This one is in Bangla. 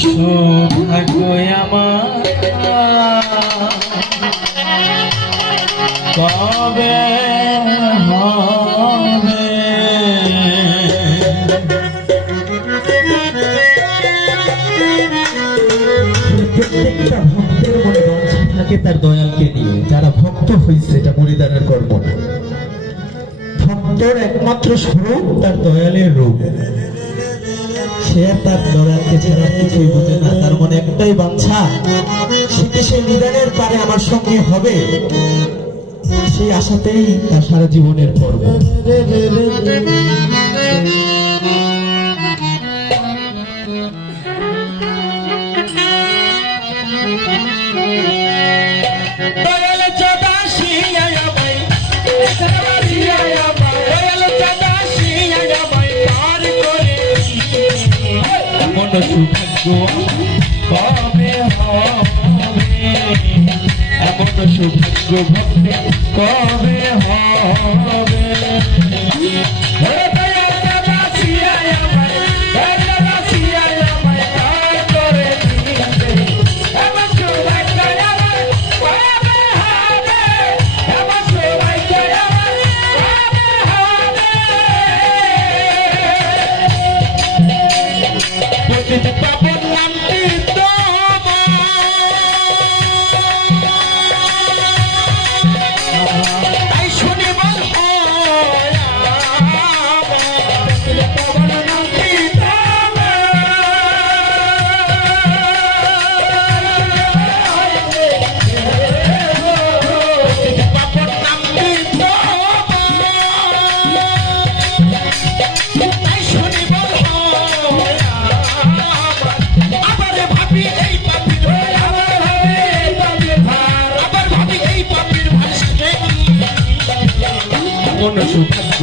সৌভাগ্য আমার কবে হবে। প্রত্যেকটা ভক্তের মনে বাঞ্ছা থাকে তার দয়ালকে নিয়ে। যারা ভক্ত হয়েছে এটা বলিদানের কর্ম না, ভক্তর একমাত্র স্বরূপ তার দয়ালের রূপ। সে তার দয়ালকে ছাড়া কিছুই বোঝে না, তার মনে একটাই বাঞ্ছা, সে নিদানের পারে আমার সঙ্গে হবে। সেই আশাতেই তার সারা জীবনের পর্ব। সৌভাগ্য কবে হবে, এমন সৌভাগ্য ভক্তি কবে হবে। সৌভাগ্য